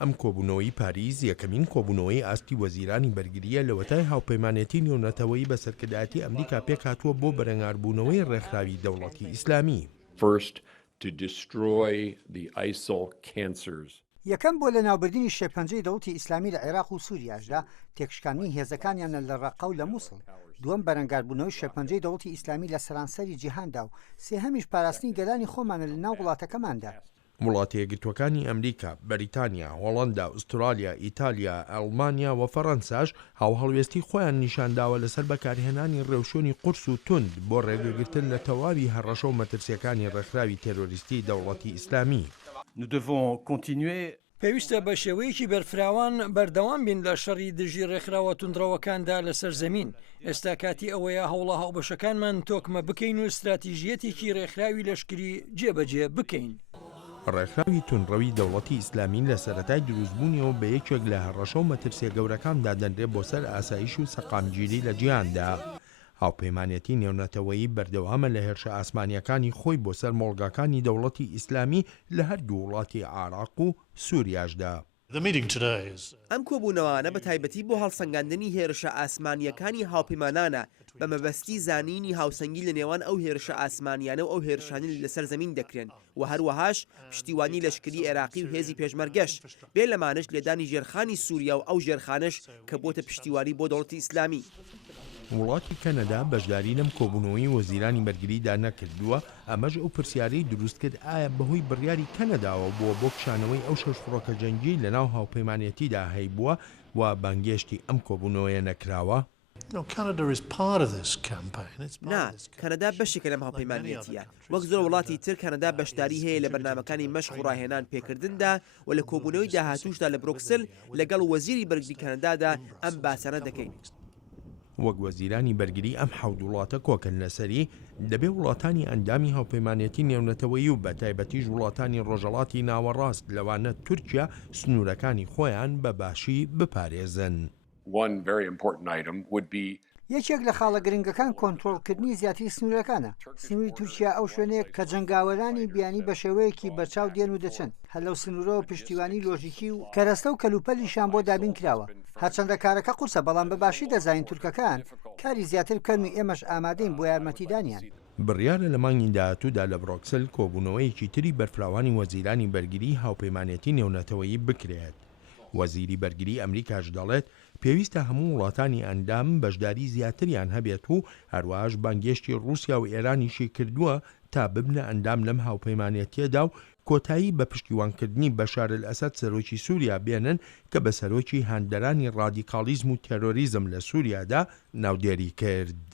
ئەم کۆبوونەوەی پاریس یەکەمین کۆبوونەوەی ئاستی وەزیرانی بەرگریە لەوەتای هاوپەیمانێتی نێونەتەوەیی بە سەرکردایەتی ئەمریکا پێک هاتووە بۆ بەرەنگاربوونەوەی ڕێکخراوی دەوڵەتی ئیسلامی. یەکەم بۆ لە ناوبردننی شێرپەنجەی دەوڵەتی ئیسلامی لە عێراق و سووریاشدا تێکشکاندنی هێزەکانیان لە ڕەقە و لە مووسڵ، دووەم بەرەنگاربوونەوەی شێرپەنجەی دەوڵەتی ئیسلامی لە سەرانسەری جیهاندا و سێهەمیش پاراستنی گەلانی خۆمانە لە ناو وڵاتەکەماندا. وڵاتی یەکگرتوەکانی ئەمریکا، بەریتانیا، هۆڵەندا، ئوسترالیا، ئیتالیا، ئەڵمانیا و فەڕەنساش هاوهەڵوێستی خۆیان نیشانداوە للەسەر بەکارهێنانی ڕێوشۆنی قورس و توند بۆ ڕێگەگرتن لە تەواوی هەڕەشە و مەترسیەکانی ڕێکخراوی تێرۆریستی دەوڵەتی ئیسلامی. پێویستە بە شێوەیەکی بەرفراوان بەردەوام بین لە شەڕی دژی ڕێکخراوە توندڕەوەکاندا لەسەر زەمین. ئێستا کاتی ئەوەیە هەوڵە هاوبەشەکانمان تۆکمە بکەین و استراتیژیەتێکی ڕێکخراوی لەشکری جێبەجێ بکەین. ڕێکخراوی تونڕەوی دەوڵەتی ئیسلامی لە سەرەتای دروستبوونیەوە بە یەکێک لە هەڕەشە و مەترسیە گەورەکاندا دەنرێت بۆ سەر ئاسایش و سەقامگیری لە جیهاندا. هاوپەیمانێتی نێونەتەوەیی بەردەوامە لە هێرشە ئاسمانیەکانی خۆی بۆ سەر مۆڵگەکانی دەوڵەتی ئیسلامی لە هەردوو وڵاتی عێراق و سووریاشدا. ئەم کۆبوونەوانە بە تایبەتی بۆ هەڵسەنگاندنی هێرشە ئاسمانیەکانی هاوپەیمانانە بە مەبەستی زانینی هاوسەنگی لە نێوان ئەو هێرشە ئاسمانیانە و ئەو هێرشانی لەسەر زەمین دەکرێن و هەروەهاش پشتیوانی لەشکری عێراقی و هێزی پێشمەرگەش بێ لەمانش لێدانی ژێرخانی سووریا و ئەو ژێرخانەش کە بۆتە پشتیوانی بۆ دەوڵەتی ئیسلامی. وڵاتی کەنەدا بەشداری لەم کۆبوونەوەی وەزیرانی بەرگریدا نەکردووە، ئەمەش ئەو پرسیارەی دروست کرد ئایا بەهۆی بڕیاری کەنەداوە بۆ کشانەوەی ئەو شەش فڕۆکە جەنگی لە ناو هاوپەیمانێتیدا هەیبووە و بانگێشتی ئەم کۆبوونەوەیە نەکراوە؟ نا، کەنەدا بەشێکە لەم هاوپەیمانێتیە. وەک زۆر وڵاتی تر کەنەدا بەشداری هەیە لە بەرنامەکانی مەشق و ڕاهێنان پێکردندا و لە کۆبوونەوەی داهاتووشدا لە بروکسل لەگەڵ وەزیری بەرگری کەنەدادا ئەم باسانە دەکەین. وەک وەزیرانی بەرگری ئەم حەوت وڵاتە کۆکن لەسەری دەبێ وڵاتانی ئەندامی هاوپەیمانێتی نێونەتەوەیی و بە تایبەتیش وڵاتانی ڕۆژهەڵاتی ناوەڕاست لەوانە تورکیا سنوورەکانی خۆیان بە باشی بپارێزن. یەکێک لە خاڵە گرنگەکان کۆنتڕۆڵکردنی زیاتری سنوورەکانە. سنووری تورکیا ئەو شوێنەیە کە جەنگاوەرانی بیانی بە شێوەیەکی بەرچاو دێن و دەچن. هەر لەو سنوورەوە پشتیوانی لۆژیکی و کەرەستە و کەلوپەلیشان بۆ دابین کراوە. هەرچەندە کارەکە قورسە، بەڵام بەباشی دەزانین تورکەکان کاری زیاتر بکەن و ئێمەش ئامادەین بۆ یارمەتیدانیان. بڕیارە لە مانگی داهاتوودا لە بروکسل کۆبوونەوەیەکی تری بەرفراوانی وەزیرانی بەرگری هاوپەیمانێتی نێونەتەوەیی بکرێت. وەزیری بەرگری ئەمریکاش دەڵێت پێویستە هەموو وڵاتانی ئەندام بەشداری زیاتریان هەبێت و هەروەهاش بانگێشتی ڕووسیا و ئێرانیشی کردووە تا ببنە ئەندام لەم هاوپەیمانێتیەدا و کۆتایی بە پشتیوانکردنی بەشار ئەسەد سەرۆکی سووریا بێنن کە بە سەرۆکی هاندەرانی ڕادیکالیزم و تێرۆریزم لە سووریادا ناودێری کرد.